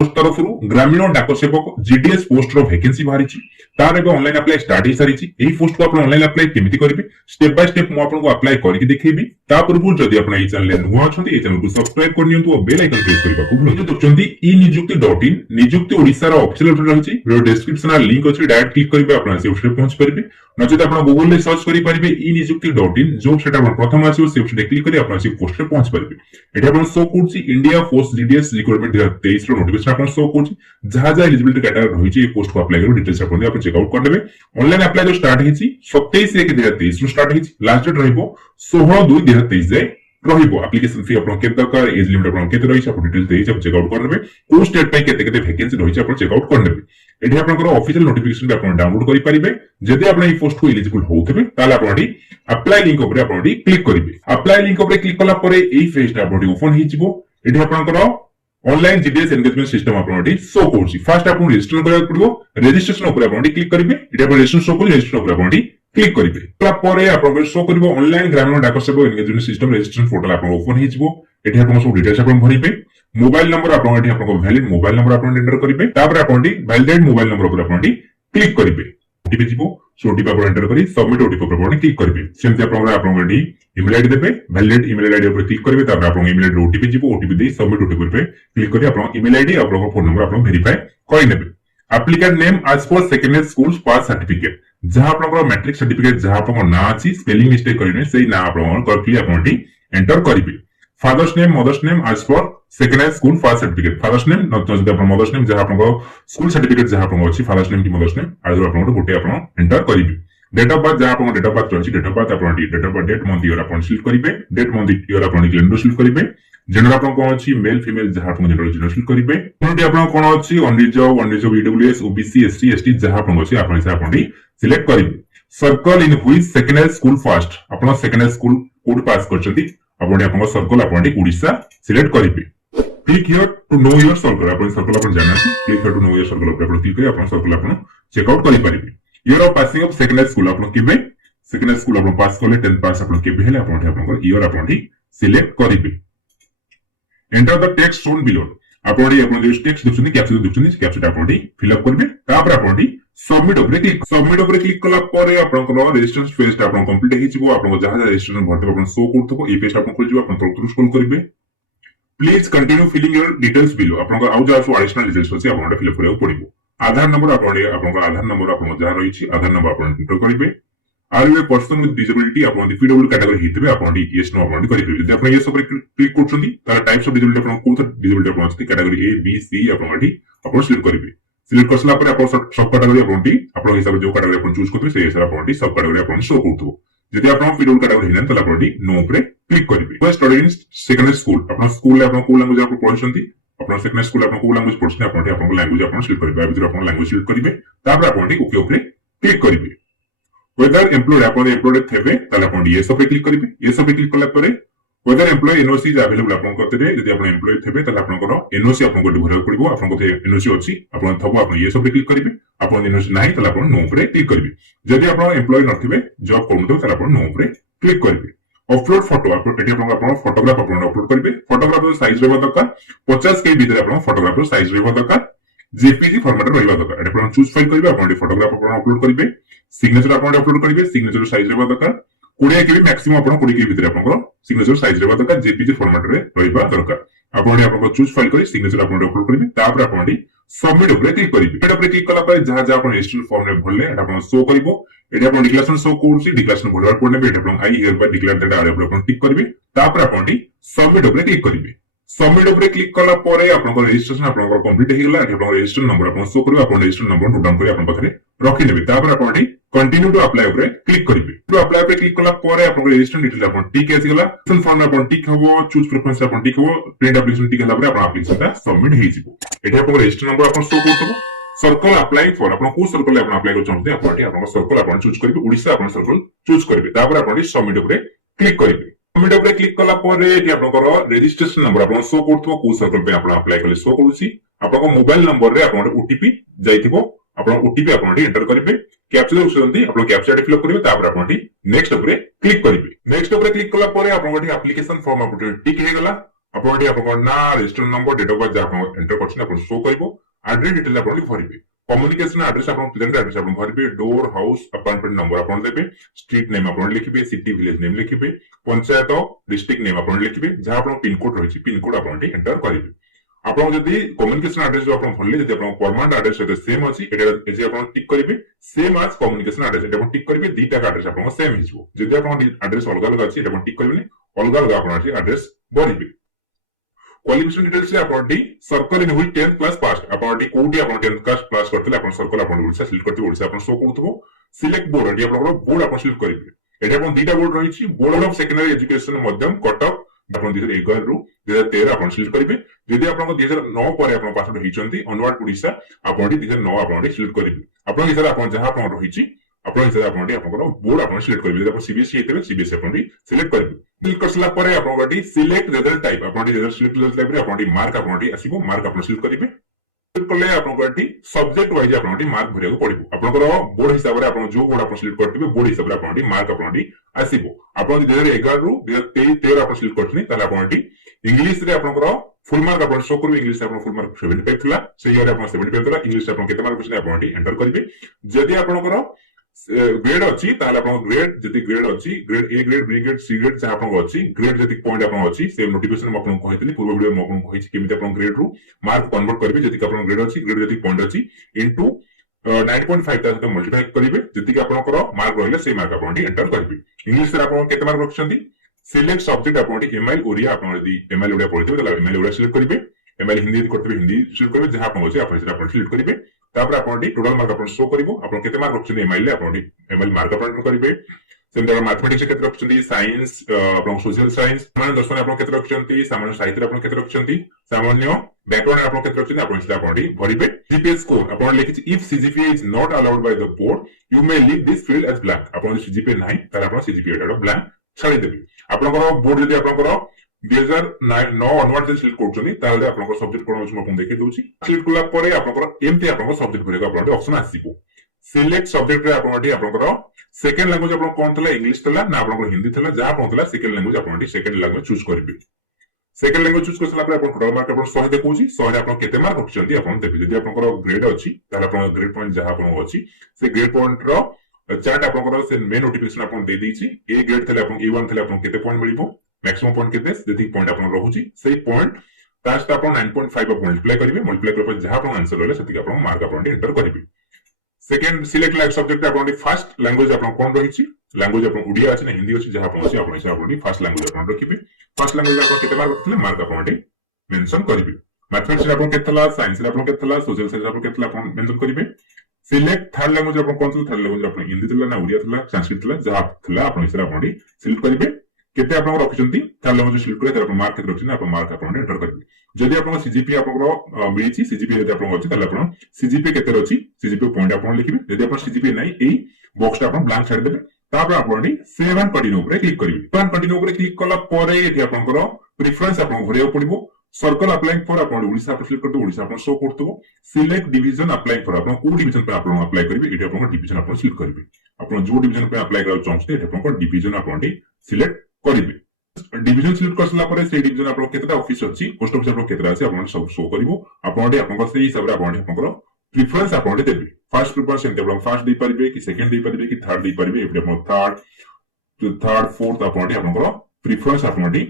Post तरफ ग्रामीण डाकसेवक GDS post vacancy बाहरी तार एवं ऑनलाइन अप्लाई स्टार्ट हो सारी यही पोस्ट को आप ऑनलाइन अप्लाई केमिति करेंगे स्टेप बाय स्टेप मु आपको अप्लाई करके देखैबी ता पूर्व जदि आपण एई चैनल नुवा अछंती एई चैनल को सब्सक्राइब कर नियंतु और बेल आइकन प्रेस करबा को भूलि दउचंती ई निजुक्ति.in निजुक्ति ओडिसा रो ऑफिशियल वेबसाइट रहिछि वीडियो डिस्क्रिप्शन रे लिंक अछि डायरेक्ट क्लिक करिवे आपण से वेबसाइट पहुंच परिबे नचेत आपण गूगल रे सर्च करि परिबे ई निजुक्ति.in जो सेट आपण प्रथम आसीबो से वेबसाइट क्लिक करि आपण से पोस्ट रे पहुंच परिबे एटा आपण शो करछि इंडिया पोस्ट जीडीएस रिक्रूटमेंट 2023 रो नोटिफिकेशन आपण शो करछि जहा जहा एलिजिबिलिटी कैटेगरी रहिछि ए पोस्ट को अप्लाई करू डिटेल्स आपण चेक आउट कर लेबे ऑनलाइन अप्लाई जो स्टार्ट हेछि 27/1/2023 रो स्टार्ट हेछि लास्ट डेट रहिबो 16/2/2023 जाय रहिबो एप्लीकेशन फी आपण केते दरकार एज लिमिट आपण केते रहिछि आपण डिटेल्स देइ चेक आउट कर लेबे को स्टेट पे केते केते वैकेंसी रहिछि आपण चेक आउट कर लेबे एठी आपनकर ऑफिशियल नोटिफिकेशन भी आपण डाउनलोड करि परिबे जदि आपण ई पोस्ट को एलिजिबल होउथबे ताले आपण अप्लाई लिंक ऊपर आपण क्लिक करिवे अप्लाई लिंक ऊपर क्लिक कला परे एई पेज आपण ओपन हिजिबो एठी आपनकर ऑनलाइन जीडीएस एंगेजमेंट सिस्टम आपण शो करछि फर्स्ट आपण रजिस्टर करबा पड़िबो रजिस्ट्रेशन ऊपर आपण क्लिक करिवे एठी आपण रजिस्ट्रेशन शो करि रजिस्ट्रेशन ऊपर आपण क्लिक करिवे तला परे आपण शो करबो ऑनलाइन ग्रामीण डाकसेवक एंगेजमेंट सिस्टम रजिस्ट्रेशन पोर्टल आपण ओपन हिजिबो एठी आपण सब डिटेल्स आपण भरिबे मोबाइल नंबर आपण एठी आपण वैलिड मोबाइल नंबर आपण एंटर करिवे तापर आपण वैलिडेट मोबाइल नंबर ऊपर आपण क्लिक करिवे ओटीपी जिवो सो ओटीपी आपण एंटर करी सबमिट ओटीपी ऊपर आपण क्लिक करिवे सेमति आपण एठी ईमेल आईडी देबे वैलिडेट ईमेल आईडी ऊपर क्लिक करिवे तापर आपण ईमेल आईडी ओटीपी जिवो ओटीपी दे सबमिट ओटीपी ऊपर क्लिक करी आपण ईमेल आईडी और फोन नंबर आपण वेरीफाई करि नेबे applicant name as per secondary school pass certificate जहां आपण मैट्रिक सर्टिफिकेट जहां आपण ना अछि स्पेलिंग मिस्टेक करिने सेही ना आपण करके आपण एंटर करिवे father's name mother's name as per secondary school pass certificate father's name not जदि आपण मदर्स नेम जहां आपण स्कूल सर्टिफिकेट जहां आपण अछि फादर्स नेम की मदर्स नेम आज आपण गोटे आपण एंटर करिवे डेट ऑफ बर्थ जहां आपण डेट ऑफ बर्थ अछि डेट ऑफ बर्थ आपण date of birth date month year आपण सिलेक्ट करिवे डेट मंथ ईयर आपण कैलेंडर सिलेक्ट करिवे जेंडर आपण कोन अछि मेल फीमेल जहां आपण जेंडर सिलेक्ट करिवे कम्युनिटी आपण कोन अछि unreserved EWS OBC ST ST जहां आपण अछि आपण से आपण सिलेक्ट करिवे circle in which secondary school first आपण सेकेंडरी स्कूल कोड पास करछथि आपण आपण सर्कल आपण ओडिशा सिलेक्ट करिवे click here to know your circle आपण सर्कल आपण जानथि click here to know your circle आपण क्लिक करी आपण सर्कल आपण चेक आउट करि परिबे year of passing of secondary school आपण केबे सेकेंडरी स्कूल आपण पास करले 10th पास आपण केबे हेले आपण ईयर आपण सिलेक्ट करिवे enter the text shown below आपण जो टेक्स्ट देखुछनी कैप्शन आपण फिल अप करबे तापर आपण सबमिट ऊपर क्लिक कला परे आपनकर रजिस्ट्रेशन पेज आपण कंप्लीट हिजिबो आपण जहां रजिस्ट्रेशन भरते आपण शो करथबो ए पेज आपण खोल जिवो आपण तलक स्क्रॉल करिवे please continue filling your details below आपनकर आउ जा एडिशनल डिटेल्स अछि आपण फिल अप करबो पड़िबो आधार नंबर आपनकर आधार नंबर आपण जहां रहिछि आधार नंबर आपण एंटर करिवे are you a person with disability आपण पीडब्ल्यू कैटेगरी हितबे आपण यस नो आपण करिवे जदि आपण यस ऊपर क्लिक करछन्ती तार टाइप्स ऑफ डिसेबिलिटी आपण कोन डिसेबिलिटी आपण अछि कैटेगरी ए बी सी आपण सिलेक्ट करिवे सिलेक्ट करसला पर आपण सब कैटेगरी आपण हिसाब जो कैटेगरी आपण चूज करबे से हिसाब आपण सब कैटेगरी आपण शो करथबो जदि आपण पीडब्ल्यू कैटेगरी हिलन तला आपण नो ऊपर क्लिक करिवे first study in secondary school आपण स्कूल आपण को लैंग्वेज आपण पढछन्ती आपण सेकेंडरी स्कूल आपण को लैंग्वेज पढछने आपण लैंग्वेज आपण सिलेक्ट करिवे बितर आपण लैंग्वेज सिलेक्ट करिवे तापर आपण ओके ऊपर क्लिक करिवे वेदर एम्प्लॉयड आपण एम्प्लॉयड थेबे ताले आपण यस ऊपर क्लिक करिवे यस ऊपर क्लिक कला परे whether employ NOC is available आपण करते जदि आपण एम्प्लॉय थेबे ताले आपण एनओसी आपण को भरल पड़िबो आपण को एनओसी अछि आपण थबो आपण यस ऊपर क्लिक करिवे आपण एनओसी नाही ताले आपण नो ऊपर क्लिक करिवे जदि आपण एम्प्लॉय नथिबे जॉब करनथबे ताले आपण नो ऊपर क्लिक करिवे अपलोड फोटो आपण फोटोग्राफ आपण अपलोड करिवे फोटोग्राफ साइज रहबा दरकार 50 के भीतर आपण फोटोग्राफ साइज रहबा दरकार जेपीजी फॉर्मेट रहबा दरकार एटा आपण चूज फाइल करिवे आपण फोटोग्राफ आपण अपलोड करिवे सिग्नेचर आपण अपलोड करिवे सिग्नेचर साइज रहबा दरकार 20 के मैक्सिमम आपण 20 के भीतर आपण सिग्नेचर साइज रहबा दरकार जेपीजी फॉर्मेट रे रहबा दरकार आपण चूज फाइल करी सिग्नेचर आपण अपलोड करिवे तापर आपण सबमिट ऊपर क्लिक करिवे एटा ऊपर क्लिक कला पर जहां जहां आपण रजिस्टर फॉर्म रे भरले एटा आपण शो करिवो एटा आपण डिक्लेरेशन शो करछि डिक्लेरेशन भरवार पड़ने एटा आपण I hereby declare that आर आपण क्लिक करिवे तापर आपण सबमिट ऊपर क्लिक करिवे सबमिट ऊपर क्लिक कला परे आपन रजिस्ट्रेशन आपन कंप्लीट हे गेला आपन रजिस्टर नंबर आपन शो करिवे आपन रजिस्टर नंबर नोट डाउन करी आपन पाखरे रखि नेबे तापर आपन कंटिन्यू टू अप्लाई ऊपर क्लिक करिवे टू अप्लाई पे क्लिक कला परे आपन रजिस्टर डिटेल आपन टिक आसी गेला फॉर्म फॉर्म आपन टिक हबो चूज प्रेफरेंस आपन टिक हबो प्रिंट एप्लीकेशन टिक हला परे आपन एप्लीकेशन ता सबमिट हे जिवो एटा आपन रजिस्टर नंबर आपन शो करतबो सर्कल अप्लाई फॉर आपन को सर्कल आपन अप्लाई कर चाहते आपन सर्कल आपन चूज करिवे ओडिसा आपन सर्कल चूज करिवे तापर आपन सबमिट ऊपर क्लिक करिवे सबमिट ऊपर क्लिक कला परे एटी आपनकर रजिस्ट्रेशन नंबर आपन शो करथबो को सर्कल पे आपन अप्लाई करले शो करूची आपन मोबाइल नंबर रे आपन ओटीपी जाइथिबो आपन ओटीपी आपन एंटर करिवे कैप्चा उछलंती आपन कैप्चा फिल अप करिवे तापर आपन नेक्स्ट ऊपर क्लिक करिवे नेक्स्ट ऊपर क्लिक कला परे आपन एटी एप्लीकेशन फॉर्म आपन टिक हे गेला ଆପଣ ଆପଣଙ୍କ ନା register number date of birth जहाँ एंटर कर शो कर एड्रेस डिटेल आप भरवे कम्युनिकेशन एड्रेस आप प्रेजेंट एड्रेस आप भरवे डोर हाउस अपार्टमेंट नंबर आप देवे स्ट्रीट नेम आप लिखिए सिटी विलेज नेम लिखिए पंचायत डिस्ट्रिक्ट नेम आप लिखिए जहाँ आप पिनकोड रही पिनकोड आप एंटर करेंगे आपन जदि कम्युनिकेशन एड्रेस जो आपन भरले जदि आपन परमानेंट एड्रेस सहित सेम अछि एजे आपन टिक करिवे सेम एज कम्युनिकेशन एड्रेस एटा आपन टिक करिवे दीटा एड्रेस आपन सेम हिजो जदि आपन एड्रेस अलग अलग अछि एटा आपन टिक करिवे अलग अलग आपन एड्रेस भरिवे क्वालिफिकेशन डिटेल्स रे आपन circle in which 10th class pass आपन कोठी आपन 10th क्लास पास करथले आपन सर्कल आपन ओडिसा सिलेक्ट करथि ओडिसा आपन शो करथबो सिलेक्ट बोर्ड एटी आपन बोर्ड आपन सिलेक्ट करिवे एटा आपन दीटा बोर्ड रहिछि बोर्ड ऑफ सेकेंडरी एजुकेशन मध्यम कटक आपन 2011 रु 2013 आपन सिलेक्ट करिवे जदि आपन 2009 पर आपन पास आउट हिचंती ऑनवर्ड ओडिसा आपन 2009 आपन सिलेक्ट करिवे आपन हिसाब आपन जहां आपन रहिछि आपन हिसाब आपन आपन बोर्ड आपन सिलेक्ट करिवे जदि आपन सीबीएसई हेतले सीबीएसई आपन सिलेक्ट करिवे क्लिक करसला परे आपन सिलेक्ट रिजल्ट टाइप आपन रिजल्ट सिलेक्ट रिजल्ट टाइप रे आपन मार्क आपन आसीबो मार्क आपन सिलेक्ट करिवे कले आपन सब्जेक्ट वाइज आपन मार्क भरिया पड़िबो आपन बोर्ड हिसाब रे आपन जो बोर्ड आपन सिलेक्ट करथिबे बोर्ड हिसाब रे आपन मार्क आपन आसीबो आपन 2011 रु 2013 आपन सिलेक्ट करथिनी ताले आपन इंग्लिश रे आपन फुल मार्क आपन शो करबे इंग्लिश आपन फुल मार्क 75 थिला से ईयर आपन 75 थिला इंग्लिश आपन केते मार्क क्वेश्चन आपन एंटर करिवे जदि आपन ग्रेड अछि ताले आपन ग्रेड जति ग्रेड अछि grade A grade B grade C grade जहा आपन अछि ग्रेड जति पॉइंट आपन अछि से नोटिफिकेशन आपन कहितली पूर्व वीडियो में आपन कहिछि केमिति आपन ग्रेड रु मार्क कन्वर्ट करबे जति आपन ग्रेड अछि ग्रेड जति पॉइंट अछि इनटू 9.5 ता सहित मल्टीप्लाई करिवे जति आपन मार्क रहले से मार्क आपन एंटर करिवे इंग्लिश रे आपन केते मार्क रखछंती सिलेक्ट सब्जेक्ट आपन एमआईएल ओडिया आपन यदि एमआईएल ओडिया पढितबे ताले एमआईएल ओडिया सिलेक्ट करिवे एमआईएल हिंदी करतबे हिंदी सिलेक्ट करिवे जहा आपन अछि आपन सिलेक्ट करिवे तापर आपन टोटल मार्क आपन शो करिवो आपन केते मार्क रखछन एमआईएल ले आपन एमआईएल मार्क आपन करिवे सेम मैथमेटिक्स केते रखछंती साइंस आपन सोशल साइंस सामान्य दर्शन आपन केते रखछंती सामान्य साहित्य आपन केते रखछंती सामान्य व्याकरण आपन केते रखछंती आपन इसला आपन भरिवे जीपीए स्कोर आपन लिखिछि if CGPA is not allowed by the board you may leave this field as blank आपन सीजीपीए नाही तार आपन सीजीपीए टा ब्लैंक छाडी देबे आपन बोर्ड जदि आपन 2009 ऑनवर्ड सिलेक्ट करछनी ताले आपन सब्जेक्ट कोन अछि हम देखि दोछि सिलेक्ट कला परे आपन एमती आपन सब्जेक्ट भरिका आपन ऑप्शन आसीबो सिलेक्ट सब्जेक्ट रे आपन सेकंड लैंग्वेज आपन कोन थला इंग्लिश थला ना आपन हिंदी थला जहा आपन थला सेकंड लैंग्वेज आपन सेकंड लैंग्वेज चूज करबे सेकंड लैंग्वेज चूज करसला परे आपन टोटल मार्क आपन 100 देखौछि 100 रे आपन केते मार्क रखछंती आपन देबे जदि आपन ग्रेड अछि ताले आपन ग्रेड पॉइंट जहा आपन अछि से ग्रेड पॉइंट रो चार्ट आपन से मेन नोटिफिकेशन आपन दे दैछि ए ग्रेड थले आपन ए1 थले आपन केते पॉइंट मिलिबो मैक्सिमम पॉइंट केते जदि पॉइंट आपन रहुछि सेही पॉइंट तास्ट आपन 9.5 आप मल्टीप्लाई करिवे मल्टीप्लाई करबे जहा आपन आंसर रहले सेति आपन मार्क आपन एंटर करिवे सेकंड सिलेक्ट लाइक सब्जेक्ट आपन फर्स्ट लैंग्वेज आपन कोन रहिछि लैंग्वेज आपन ओडिया अछि ना हिंदी अछि जहा आपन अछि आपन हिसाब आपन फर्स्ट लैंग्वेज आपन रखिबे फर्स्ट लैंग्वेज आपन केते मार्क रखले मार्क आपन मेंशन करिवे मैथमेटिक्स आपन केतला साइंस आपन केतला सोशल साइंस आपन केतला आपन मेंशन करिवे सिलेक्ट थर्ड लैंग्वेज आपन कोन थर्ड लैंग्वेज आपन हिंदी थला ना ओडिया थला संस्कृत थला जहा थला आपन हिसाब आपन सिलेक्ट करिवे केते आपन रखिसंती थर्ड लैंग्वेज सिलेक्ट करे आपन मार्क केते रखिसंती आपन मार्क आपन एंटर करिवे जदि आपन सीजीपी आपन मिलिछि सीजीपी जदि आपन अछि ताले आपन सीजीपी केते अछि सीजीपी पॉइंट आपन लिखिबे जदि आपन सीजीपी नै एई बॉक्स आपन ब्लैंक छाडी देबे तापर आपन सेव एंड कंटिन्यू ऊपर क्लिक करिवे सेव कंटिन्यू ऊपर क्लिक कला परे एठी आपनकर प्रेफरेंस आपन भरिया पड़िबो सर्कल अप्लाइंग फॉर आपन ओडिसा आपन सिलेक्ट करतो ओडिसा आपन शो करतो सिलेक्ट डिवीजन अप्लाइंग फॉर आपन को डिवीजन पे आपन अप्लाई करिवे एठी आपन डिवीजन आपन सिलेक्ट करिवे आपन जो डिवीजन पे अप्लाई करल चाहते एठी आपन डिवीजन आपन सिलेक्ट करिवे डिवीजन सिलेक्ट करसला परे से डिवीजन आपन केतेटा ऑफिस अछि पोस्ट ऑफिस आपन केतेटा अछि आपन सब शो करिवो आपन आपन से हिसाब रे आपन प्रेफरेंस आपन देबे फर्स्ट प्रेफरेंस एंड आपन फर्स्ट दे परिबे कि सेकंड दे परिबे कि थर्ड दे परिबे एठी आपन थर्ड फोर्थ आपन प्रेफरेंस आपन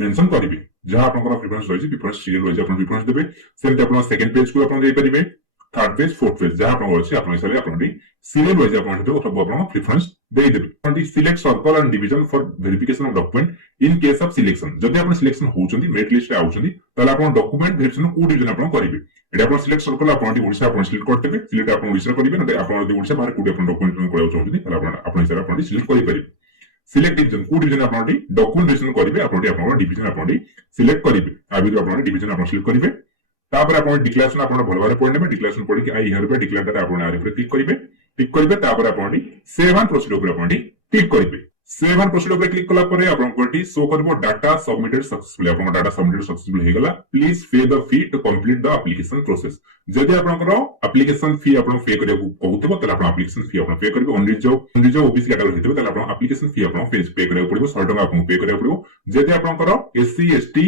मेंशन करिवे जहां आपन प्रेफरेंस रहिछि प्रेफरेंस सीरियल वाइज आपन प्रेफरेंस देबे सेम आपन सेकंड पेज को आपन दे परिबे थर्ड पेज फोर्थ पेज जहां आपन अछि आपन हिसाब रे आपन सीरियल वाइज आपन देबे सब आपन प्रेफरेंस दे देबे आपन select circle and division for verification of document in case of selection जदि आपन सिलेक्शन होउछंती मेरिट लिस्ट रे आउछंती ताले आपन डॉक्यूमेंट वेरिफिकेशन को डिवीजन आपन करिवे एटा आपन सिलेक्ट सर्कल आपन ओडिसा आपन सिलेक्ट करतेबे सिलेक्ट आपन ओडिसा करिवे न आपन यदि ओडिसा बाहर कोडी आपन डॉक्यूमेंट कोलाउ चाहउछंती ताले आपन हिसाब आपन सिलेक्ट करि परिबे सिलेक्ट डिवीजन को डिवीजन आपन डॉक्यूमेंट वेरिफिकेशन करिवे आपन डिवीजन आपन सिलेक्ट करिवे आबि आपन डिवीजन आपन सिलेक्ट करिवे तापर आपन डिक्लेरेशन आपन भल भारे पढि नेबे डिक्लेरेशन पढि कि I hereby declare that आपन आरे पर क्लिक करिवे तापर आपन सेव एंड प्रोसीड ऊपर आपन क्लिक करिवे सेव एंड प्रोसीड ऊपर क्लिक कला परे आपन कोटी शो करबो डाटा सबमिटेड सक्सेसफुली आपन डाटा सबमिटेड सक्सेसफुल हे गला please pay the fee to complete the application process जदि आपन एप्लीकेशन फी आपन पे करियो कहउतबो तले आपन एप्लीकेशन फी आपन पे करिवे ओनली जो ओबीसी कैटेगरी हेतबो तले आपन एप्लीकेशन फी आपन पे करियो पड़िबो 100 टका आपन पे करियो पड़िबो जदि आपन एससी एसटी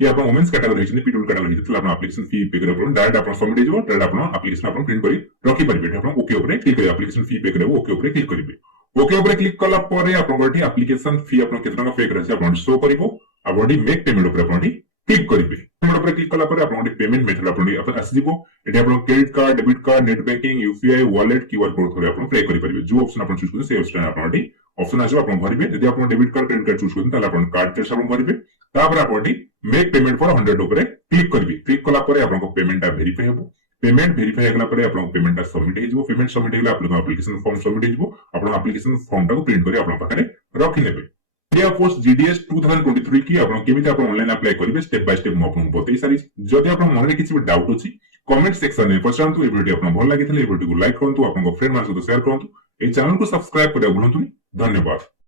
कि आप वुमेन्स कैटेगरी होइछन पीडब्ल्यू कैटेगरी होइछन आप एप्लिकेशन फी पे करे अपन डायरेक्ट अपन सबमिट हो डायरेक्ट अपन एप्लिकेशन अपन प्रिंट करी रखि परिबे अपन ओके ऊपर क्लिक करी एप्लिकेशन फी पे करे ओके ऊपर क्लिक करिवे ओके ऊपर क्लिक कला परे अपन गोटी एप्लिकेशन फी अपन केतना का पे करे अपन शो करिवो अपन मेक पेमेंट ऊपर अपन क्लिक करिवे पेमेंट ऊपर क्लिक कला परे अपन पेमेंट मेथड अपन आसीबो एटी अपन credit card debit card net banking UPI wallet QR code थोड़े अपन पे करि परिबे जो ऑप्शन अपन चूज करते से ऑप्शन अपन ऑप्शन आसीबो अपन भरिबे यदि अपन debit card credit card choose करते ताले अपन कार्ड डिटेल्स अपन भरिबे तापर अपन मेक पेमेंट फॉर 100 ऊपर क्लिक करिवे क्लिक कला परे अपन पेमेंट वेरीफाई हेबो पेमेंट वेरीफाई हेगला परे अपन पेमेंट सबमिट हेजिवो पेमेंट सबमिट हेगला अपन एप्लिकेशन फॉर्म सबमिट हेजिवो अपन एप्लिकेशन फॉर्म टाको प्रिंट करी अपन पाखरे रखि नेबे इंडिया पोस्ट जीडीएस 2023 की अपन केमिति अपन ऑनलाइन अप्लाई करिवे स्टेप बाय स्टेप म अपन बतै सारी जदि अपन मन रे किछि भी डाउट अछि कमेंट सेक्शन में पछांतु ए वीडियो अपन भल लागितले ए वीडियो को लाइक करंतु अपन फ्रेंड मान सहित शेयर करंतु ए चैनल को सब्सक्राइब करिया भूलंतु धन्यवाद।